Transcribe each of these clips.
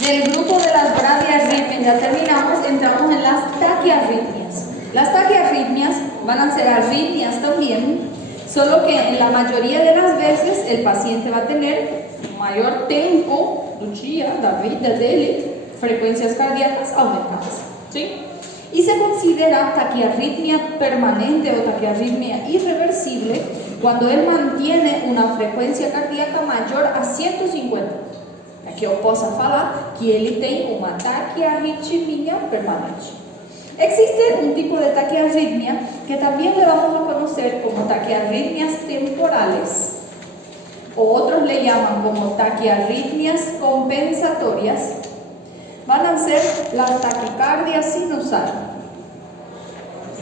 Del grupo de las bradiarritmias ya terminamos, entramos en las taquiarritmias. Las taquiarritmias van a ser arritmias también, solo que en la mayoría de las veces el paciente va a tener mayor tempo do dia, da vida dele, frecuencias cardíacas aumentadas, ¿sí? Y se considera taquiarritmia permanente o taquiarritmia irreversible cuando él mantiene una frequência cardíaca mayor a 150. Aqui eu posso falar que ele tem uma taquiarritmia permanente. Existe un tipo de taquiarritmia que también le vamos a conocer como taquiarritmias temporales. Otros le llaman como taquiarritmias compensatorias. Van a ser la taquicardia sinusal.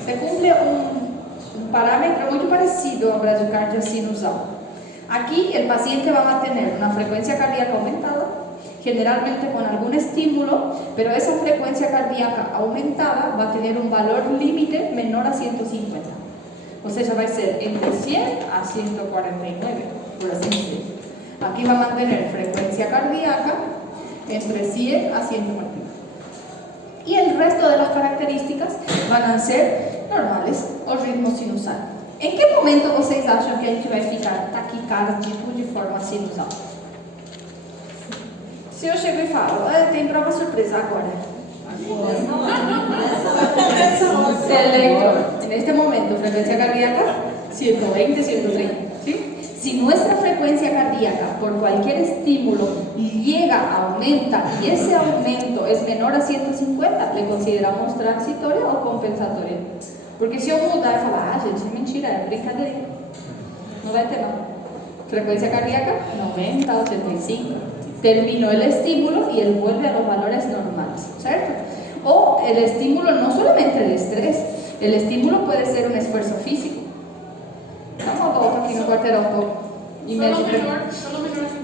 Se cumple un parámetro muy parecido a bradicardia sinusal. Aquí el paciente va a tener una frecuencia cardíaca aumentada, generalmente con algún estímulo, pero esa frecuencia cardíaca aumentada va a tener un valor límite menor a 150. O sea, va a ser entre 100 a 149, por así decirlo. Aquí va a mantener frecuencia cardíaca entre 100 a 149. Y el resto de las características van a ser normales o ritmo sinusal. Em que momento vocês acham que a gente vai ficar taquicárdico de forma sinusal? Se eu chego e falo, tem prova surpresa agora. Selector. En este momento, frecuencia cardíaca 120, 130. ¿Sí? Si nuestra frecuencia cardíaca por cualquier estímulo llega, aumenta y ese aumento es menor a 150, le consideramos transitoria o compensatoria. Porque se eu mudar e falar, gente, é mentira, é brincadeira, não vai ter nada. Frecuencia cardíaca 90, 85. Terminó el estímulo y él vuelve a los valores normales, ¿cierto? O el estímulo no solamente el estrés, el estímulo puede ser un esfuerzo físico. Vamos a voltar aquí no quarteirão um pouco.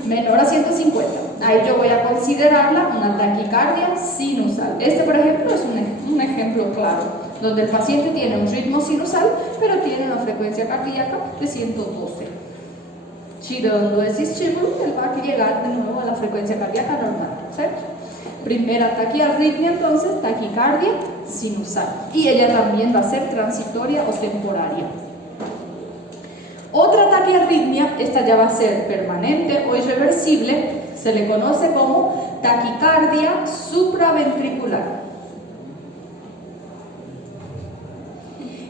Menor a 150. Ahí yo voy a considerarla una taquicardia sinusal. Este, por ejemplo, es un ejemplo claro, donde el paciente tiene un ritmo sinusal, pero tiene una frecuencia cardíaca de 112. Tirando ese estímulo, él va a llegar de nuevo a la frecuencia cardíaca normal, ¿cierto? Primera taquiarritmia, entonces, taquicardia sinusal. Y ella también va a ser transitoria o temporaria. Otra taquiarritmia, esta ya va a ser permanente o irreversible, se le conoce como taquicardia supraventricular.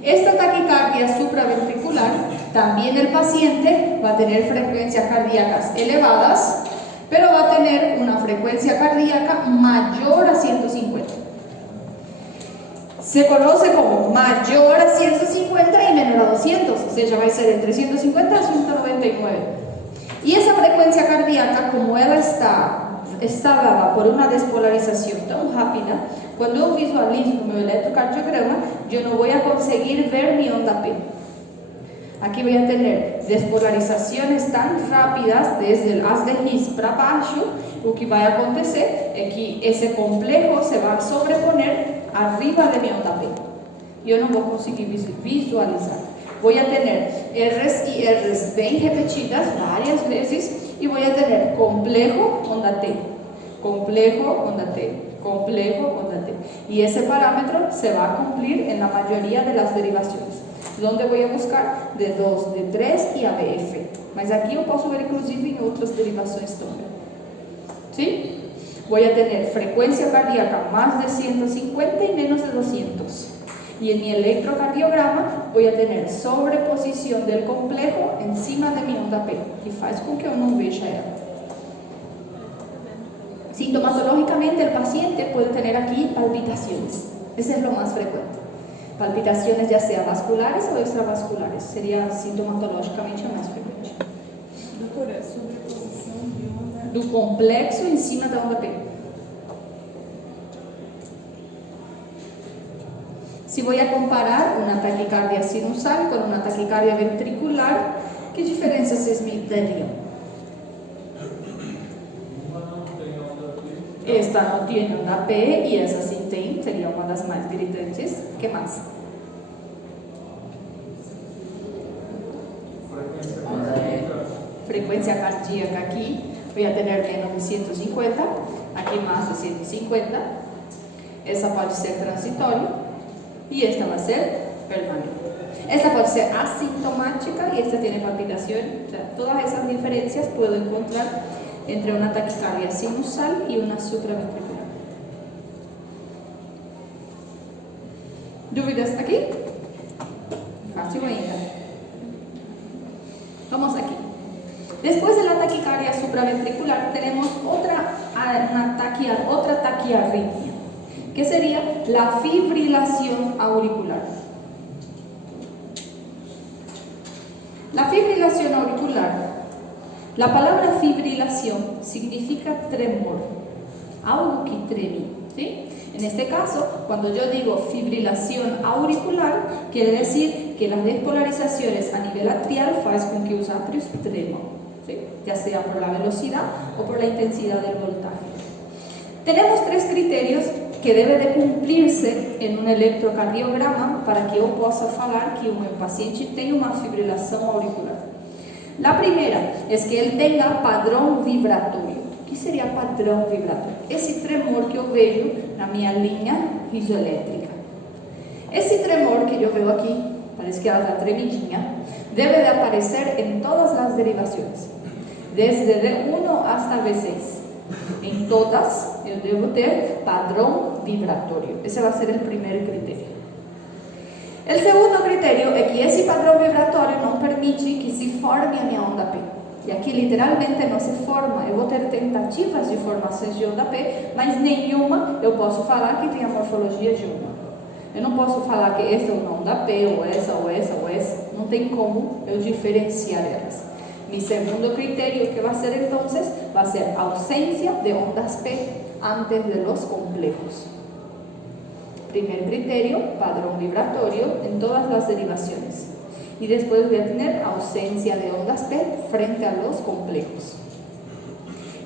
Esta taquicardia supraventricular, también el paciente va a tener frecuencias cardíacas elevadas, pero va a tener una frecuencia cardíaca mayor a 150. Se conoce como mayor a 150 y menor a 200, o sea, ya va a ser entre 150 a 199. Y esa frecuencia cardíaca, como ela está dada por una despolarización tan rápida, cuando yo visualizo mi electrocardiograma, yo no voy a conseguir ver mi onda P. Aquí voy a tener despolarizaciones tan rápidas desde el haz de His para baixo. Lo que va a acontecer es que ese complejo se va a sobreponer arriba de mi onda P. Yo no voy a conseguir visualizar. Voy a tener R's y R's bien repetidas varias veces y voy a tener complejo onda T, complejo onda T, complejo onda T. Y ese parámetro se va a cumplir en la mayoría de las derivaciones. Donde voy a buscar D2, D3 y ABF. Mas aquí yo puedo ver inclusive en otras derivaciones también. ¿Sí? Voy a tener frecuencia cardíaca más de 150 y menos de 200. Y en mi electrocardiograma voy a tener sobreposición del complejo encima de mi onda P, que faz con que yo no veja ela. Sintomatológicamente el paciente puede tener aquí palpitaciones. Ese es lo más frecuente. Palpitaciones ya sea vasculares o extravasculares. Sería sintomatologicamente más frecuente. Doutora, sobreposição de onda... Do complexo em cima da onda P. Si voy a comparar una taquicardia sinusal con una taquicardia ventricular, ¿qué diferencias se me darían? Esta no tiene onda P y esa sí tiene, sería una de las más gritantes. ¿Qué más? Frecuencia cardíaca aquí. voy a tener menos de 150, aquí más de 150. Esa puede ser transitoria y esta va a ser permanente. Esta puede ser asintomática y esta tiene palpitación. O sea, todas esas diferencias puedo encontrar entre una taquicardia sinusal y una supraventricular. ¿Dúvidas aquí? Fácil ainda. Vamos aquí. Después de la taquicardia supraventricular tenemos otra taquiarritmia, que sería la fibrilación auricular. La fibrilación auricular, la palabra fibrilación significa tremor, algo que treme, ¿sí? En este caso, cuando yo digo fibrilación auricular, quiere decir que las despolarizaciones a nivel atrial hacen con que los atrios treman, ¿sí? Ya sea por la velocidad o por la intensidad del voltaje. Tenemos tres criterios que deben de cumplirse en un electrocardiograma para que yo pueda hablar que un paciente tiene una fibrilación auricular. La primera es que él tenga padrón vibratorio. ¿Qué sería padrón vibratorio? Ese tremor que yo veo na minha línea isoeléctrica. Ese tremor que yo veo aquí, parece que ela está tremidinha, debe de aparecer en todas las derivaciones, desde D1 hasta V6. En todas eu devo ter padrão vibratorio. Ese va a ser el primer criterio. El segundo criterio es que ese padrón vibratorio no permite que se forme a minha onda P. E aqui literalmente não se forma. Eu vou ter tentativas de formação de onda P, mas nenhuma eu posso falar que tem a morfologia de uma. Eu não posso falar que esta é uma onda P, ou essa, ou essa, ou essa. Não tem como eu diferenciar elas. Mi segundo criterio que va a ser entonces, va a ser ausencia de ondas P antes de los complejos. Primer criterio, padrón vibratorio en todas las derivaciones. Y después voy a tener ausencia de ondas P frente a los complejos.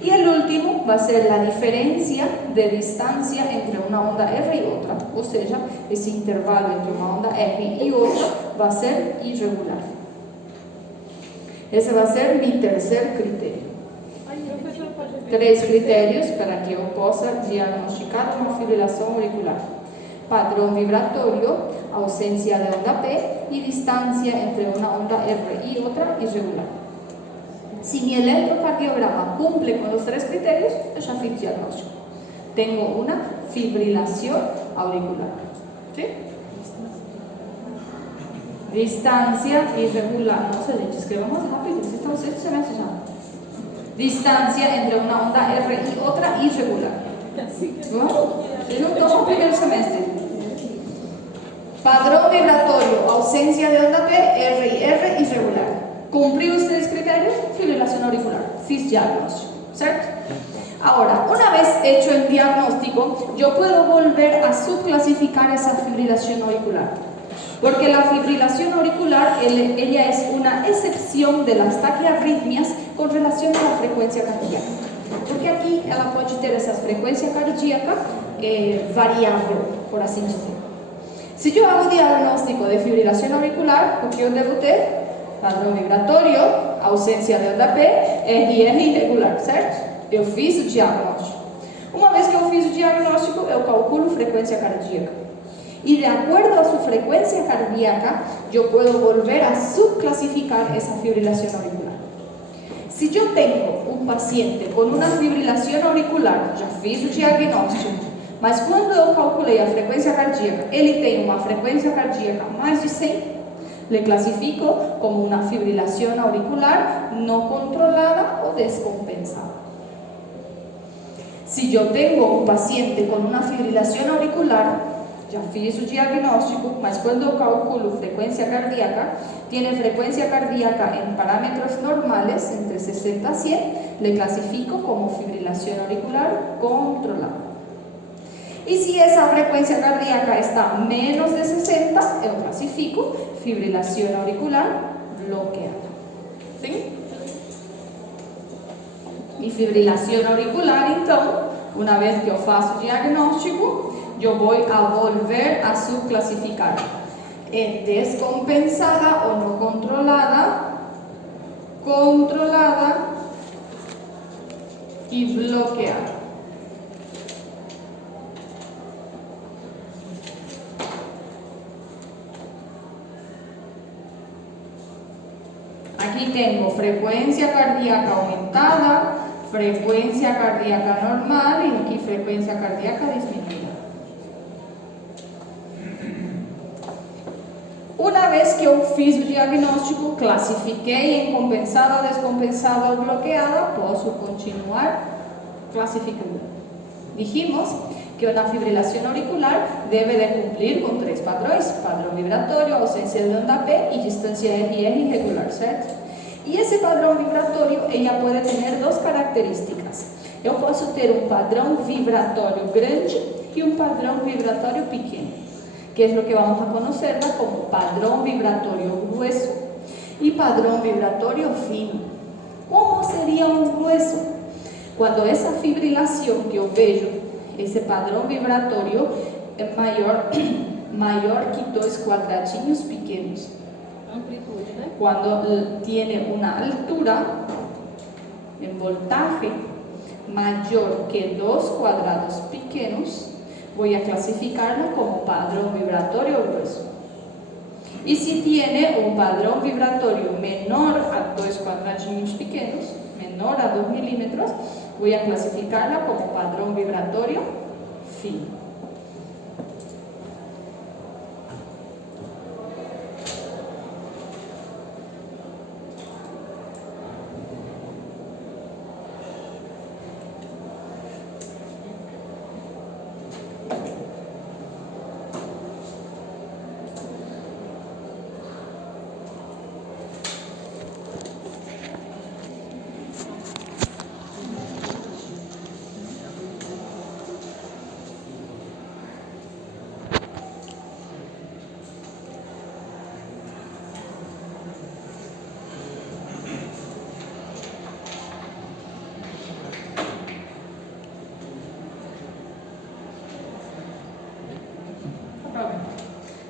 Y el último va a ser la diferencia de distancia entre una onda R y otra. O sea, ese intervalo entre una onda R y otra va a ser irregular. Ese va a ser mi tercer criterio. Tres criterios para que yo pueda diagnosticar una fibrilación auricular: padrón vibratorio, ausencia de onda P y distancia entre una onda R y otra irregular. Si mi electrocardiograma cumple con los tres criterios, yo ya fiz diagnóstico. Tengo una fibrilación auricular. ¿Sí? Distancia irregular. No sé, gente, escreva más rápido. Vocês estão sexto semestre já. Distancia entre una onda R y otra irregular. ¿No? Vocês não estão no primeiro semestre. Padrón vibratorio, ausencia de onda P, R y R irregular. ¿Cumplí los tres criterios? Fibrilación auricular. Fiz diagnóstico, ¿cierto? Ahora, una vez hecho el diagnóstico, yo puedo volver a subclasificar esa fibrilación auricular. Porque la fibrilación auricular, ella es una excepción de las taquiarritmias con relación a la frecuencia cardíaca. Porque aquí ella puede tener esa frecuencia cardíaca variable, por así decirlo. Si yo hago diagnóstico de fibrilación auricular, lo que yo debo tener, padrón vibratorio, ausencia de onda P, R irregular, certo? Eu fiz o diagnóstico. Uma vez que eu fiz o diagnóstico, eu calculo frecuencia cardíaca. Y de acuerdo a su frecuencia cardíaca, yo puedo volver a subclasificar esa fibrilación auricular. Si yo tengo un paciente con una fibrilación auricular, ya fiz o diagnóstico, mas quando eu calculei a frequência cardíaca, ele tem uma frequência cardíaca mais de 100, le clasifico como una fibrilación auricular no controlada o descompensada. Si yo tengo un paciente con una fibrilación auricular, ya fiz o diagnóstico, mas quando eu calculo frecuencia cardíaca, tiene frecuencia cardíaca en parámetros normales, entre 60 a 100, le clasifico como fibrilación auricular controlada. Y si esa frecuencia cardíaca está menos de 60, yo clasifico fibrilación auricular bloqueada. ¿Sí? Mi fibrilación auricular, entonces, una vez que yo faço o diagnóstico, yo voy a volver a subclasificar en descompensada o no controlada, controlada y bloqueada. Aquí tengo frecuencia cardíaca aumentada, frecuencia cardíaca normal y aquí frecuencia cardíaca disminuida. Una vez que eu fiz o diagnóstico, classifiquei em compensada, descompensada ou bloqueada, posso continuar clasificando. Dijimos que una fibrilación auricular debe de cumplir con 3 padrões: padrón vibratorio, ausencia de onda P y distancia de RR irregular, ¿cierto? Y ese padrón vibratorio, ella puede tener 2 características. Eu posso ter un padrón vibratorio grande y un padrón vibratorio pequeño, que es lo que vamos a conocerla como padrón vibratorio grueso y padrón vibratorio fino. ¿Cómo sería un grueso? Cuando esa fibrilación que eu vejo, esse padrão vibratório é maior que 2 quadradinhos pequenos. Amplitude, né? Quando tem uma altura em voltaje maior que 2 quadrados pequenos, vou classificarla como padrão vibratório grueso. E se tem um padrão vibratório menor a 2 quadradinhos pequenos, menor a 2 milímetros, voy a clasificarla como padrón vibratorio fino.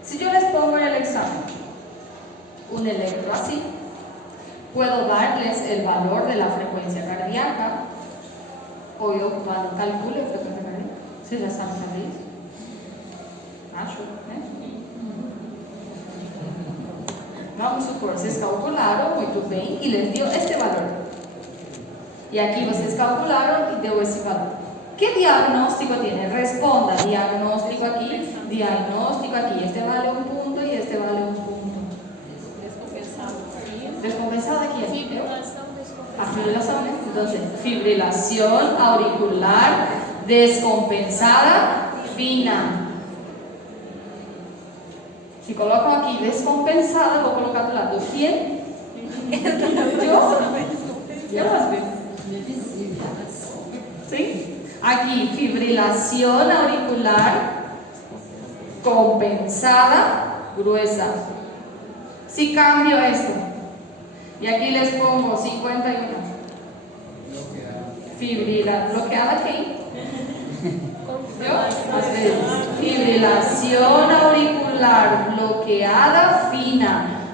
Si yo les pongo en el examen un electro así, puedo darles el valor de la frecuencia cardíaca, o yo cuando calcule frecuencia cardíaca, si ya saben eso. Acho, né? Vamos supor, vocês calcularam muito bem e les dio este valor. E aqui vocês calcularam e deu esse valor. ¿Qué diagnóstico tiene? Responda, diagnóstico aquí, diagnóstico aquí. Este vale un punto y este vale un punto. Descompensado. Descompensado aquí. Fibrilação descompensada. A fibrilación, entonces, fibrilación auricular descompensada fina. Si coloco aquí descompensada, voy a colocar do lado. ¿Quién? Yo las veo. ¿Sí? Aquí, fibrilación auricular compensada gruesa. Si cambio esto, y aquí les pongo 51. Bloqueada aquí. ¿Yo? Fibrilación auricular bloqueada fina.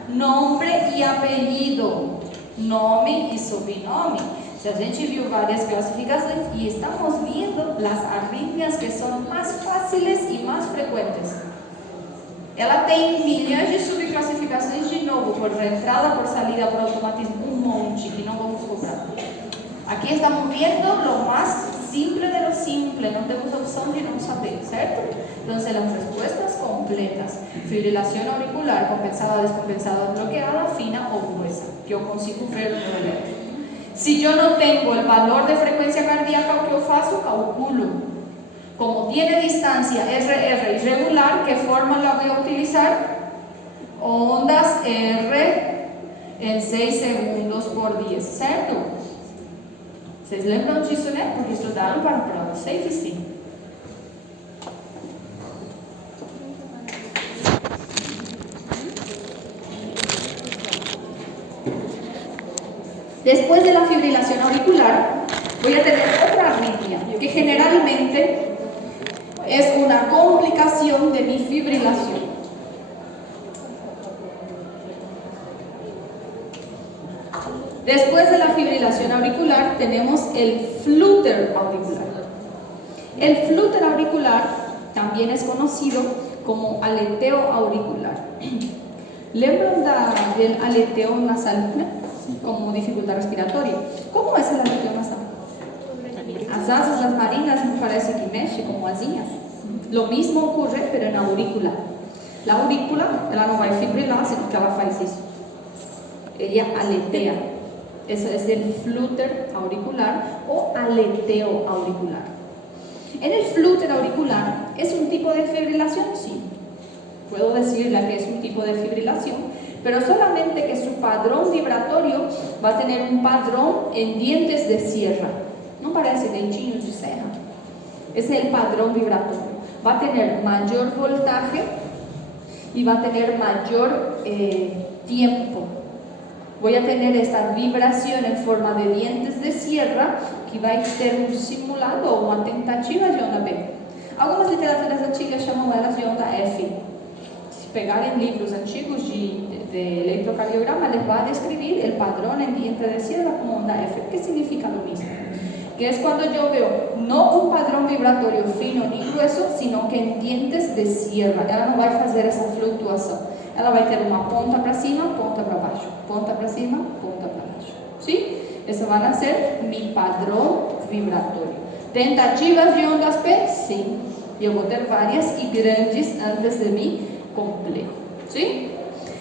Nombre y apellido. Nome y sobrenome. A gente viu várias classificações e estamos viendo las arritmias que son más fáciles y más frecuentes. Ela tem milhões de subclassificações de novo, por entrada, por salida, por automatismo, un monte que no vamos cobrar. Aquí estamos viendo lo más simple de lo simple, no tenemos opción de no saber, ¿cierto? Entonces las respuestas completas: fibrilación auricular compensada, descompensada, bloqueada, fina o gruesa, que yo consigo ver no eléctrico. Si yo no tengo el valor de frecuencia cardíaca, ¿qué yo faço? Calculo. Como tiene distancia RR irregular, ¿qué fórmula voy a utilizar? Ondas R en 6 segundos por 10, ¿cierto? ¿Vocês lembram disso, né? Porque estudaram para a prova. Sei que sim. Después de la fibrilación auricular, voy a tener otra arritmia, que generalmente es una complicación de mi fibrilación. Después de la fibrilación auricular, tenemos el flúter auricular. El flúter auricular también es conocido como aleteo auricular. ¿Lembran del aleteo nasal como dificultad respiratoria? ¿Cómo es el aleteo nasal? As asas das narinas me parece que mexe como asinhas. Lo mismo ocurre, pero en aurícula. La aurícula, ela não vai fibrilar, sino que ela faz isso. Ella aletea. Eso es el flúter auricular o aleteo auricular. En el flúter auricular, ¿es un tipo de fibrilación? Sí. Puedo decirle que es un tipo de fibrilación, pero solamente que su padrón vibratorio va a tener un padrón en dientes de sierra. No parece dentinhos de serra. Ese es el padrón vibratorio. Va a tener mayor voltaje y va a tener mayor tiempo. Voy a tener esta vibración en forma de dientes de sierra que va a ser un simulado o una tentativa de onda B. Algumas literaturas antigas chamam elas de onda F. Se pegarem livros antigos de electrocardiograma, les va a describir el padrón en diente de sierra como onda F, que significa lo mismo. Que es cuando yo veo no un padrón vibratorio fino ni grueso, sino que en dientes de sierra. Ela não vai fazer essa flutuação. Ela vai ter uma ponta para cima, ponta para baixo, ponta para cima, ponta para baixo. ¿Sí? Eso van a ser mi padrón vibratorio. ¿Tentativas de ondas P? Sí. Yo voy a tener varias y grandes antes de mi complejo. ¿Sí?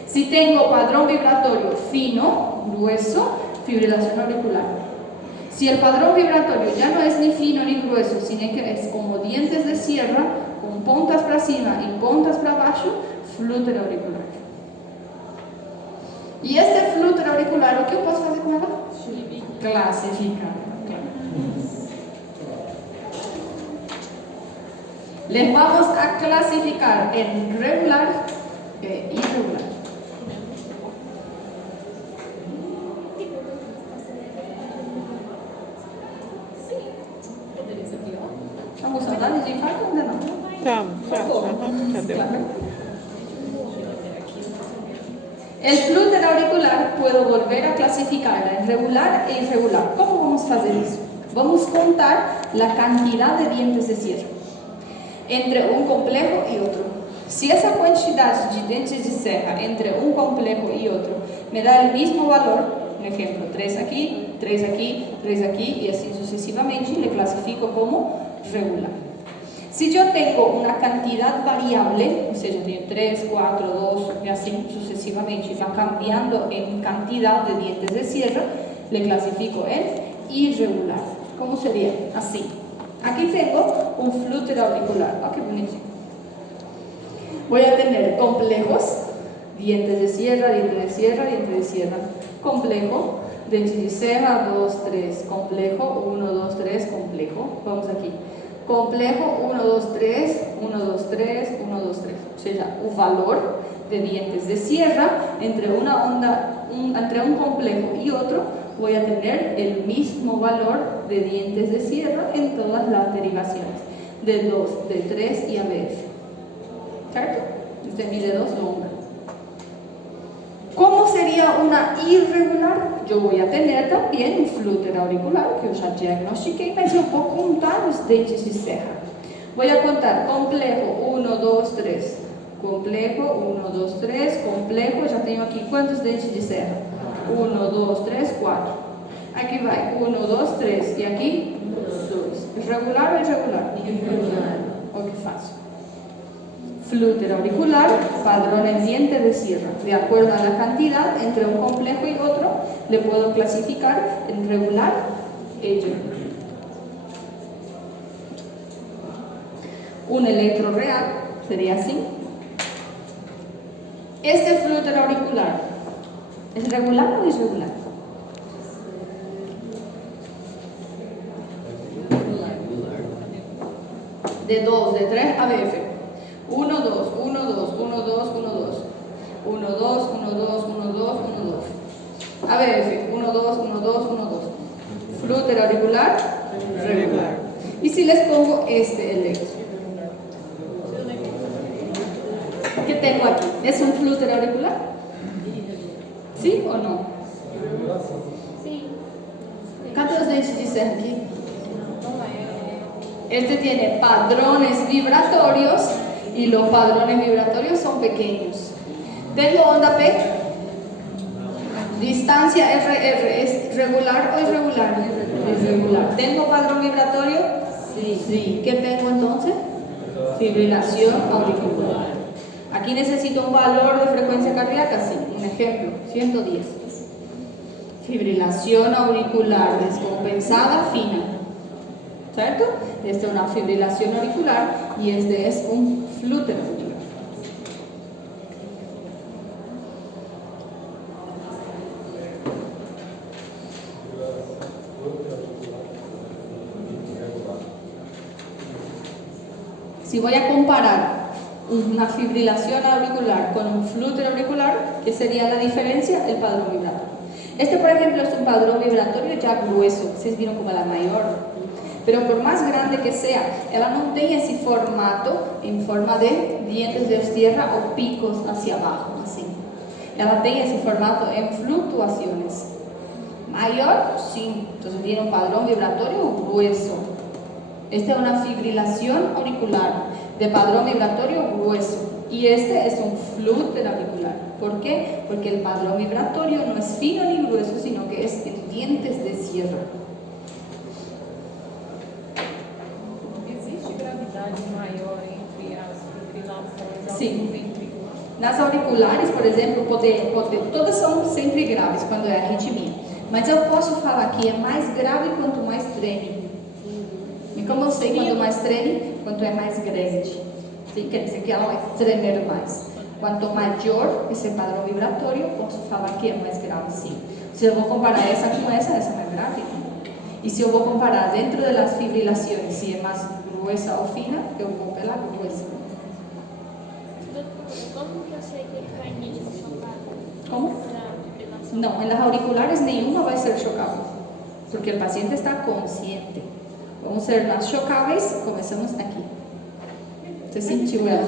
Si tengo padrón vibratorio fino, grueso, fibrilación auricular. Si el padrón vibratorio ya no es ni fino ni grueso, sino que es como dientes de sierra, con puntas para cima y puntas para abajo, flúter auricular. Y este flúter auricular, ¿qué puedo hacer con él? Clasificar. Les vamos a clasificar en regular e irregular. Vamos a hablar de infarto o no? Claro. El flúter auricular puedo volver a clasificarla en regular e irregular. ¿Cómo vamos a hacer eso? Vamos a contar la cantidad de dientes de sierra entre un complejo y otro. Si esa cantidad de dientes de sierra entre un complejo y otro me da el mismo valor, por ejemplo, 3 aquí, 3 aquí, 3 aquí y así sucesivamente, le clasifico como regular. Si yo tengo una cantidad variable, o sea, yo tengo 3, 4, 2 y así sucesivamente, va cambiando en cantidad de dientes de sierra, le clasifico en irregular. ¿Cómo sería? Así. Aquí tengo un flúter auricular. Oh, qué bonito. Voy a tener complejos, dientes de sierra, dientes de sierra, dientes de sierra. Complejo, dientes de sierra, 2, 3, complejo, 1, 2, 3, complejo. Vamos aquí. Complejo, 1, 2, 3, 1, 2, 3, 1, 2, 3. O sea, un valor de dientes de sierra entre una onda, entre un complejo y otro, voy a tener el mismo valor de dientes de sierra en todas las derivaciones. De 2, de 3 y ABF. ¿Cierto? Este mide 2 lo 1. ¿Cómo sería una irregular? Yo voy a tener también un flúter auricular, que yo ya diagnostiqué, pero yo voy a contar los dientes de sierra. Voy a contar complejo, 1, 2, 3. Complejo, 1, 2, 3. Complejo, ya tengo aquí, ¿cuántos dientes de sierra? 1, 2, 3, 4. Aquí va, 1, 2, 3. Y aquí, 2. ¿Irregular o irregular? Irregular. ¿O qué fácil? Flúter auricular, padrón en diente de sierra. De acuerdo a la cantidad entre un complejo y otro, le puedo clasificar en regular e irregular. Un electro real sería así. Este flúter auricular, ¿es regular o irregular? De 2, de 3 ABF. 1, 2, 1, 2, 1, 2, 1, 2. 1, 2, 1, 2, 1, 2, 1, 2. ABF, 1, 2, 1, 2, 1, 2. Flúter auricular, regular. ¿Y si les pongo este electro? ¿Qué tengo aquí? ¿Es un flúter auricular? ¿Sí o no? Sí. Cadê os dentes de serra aqui? Este tiene padrones vibratorios y los padrones vibratorios son pequeños. Tengo onda P. Distancia RR. ¿Es regular o irregular? Irregular. ¿Tengo padrón vibratorio? Sí. ¿Qué tengo entonces? Fibrilación auricular. Aquí necesito un valor de frecuencia cardíaca, sí. Un ejemplo, 110. Fibrilación auricular descompensada fina. ¿Cierto? Esta es una fibrilación auricular y este es un flúter auricular. Si voy a comparar una fibrilación auricular con un flúter auricular, ¿qué sería la diferencia? El padrón vibratorio. Este, por ejemplo, es un padrón vibratorio ya grueso, se vino como la mayor. Pero por más grande que sea, ella no tiene ese formato en forma de dientes de tierra o picos hacia abajo, así. Ella tiene ese formato en fluctuaciones. Mayor, sí, entonces tiene un padrón vibratorio grueso. Esta es una fibrilación auricular de padrón vibratorio grueso y este es un flúter auricular. ¿Por qué? Porque el padrón vibratorio no es fino ni grueso, sino que es en dientes de sierra. Existe gravidade maior entre as fibrilações Sim. ventricular? Nas auriculares, por exemplo, todas são sempre graves quando é arritmia. Mas eu posso falar que é mais grave quanto mais treme. E como eu sei quanto mais treme, quanto é mais grande. Sim, quer dizer que ela vai tremer mais. Quanto maior esse padrão vibratório, eu posso falar que é mais grave, sim. Se eu vou comparar essa com essa é mais grave. E se eu vou comparar dentro das fibrilações, se é mais gruesa ou fina, eu vou pela gruesa. Como que eu sei que ele vai nisso chocado? Como? Da fibrilação? No, en las auriculares nenhuma va a ser chocable, porque el paciente está consciente. Vamos a ser las chocables, comenzamos aquí. ¿Se sintió ela?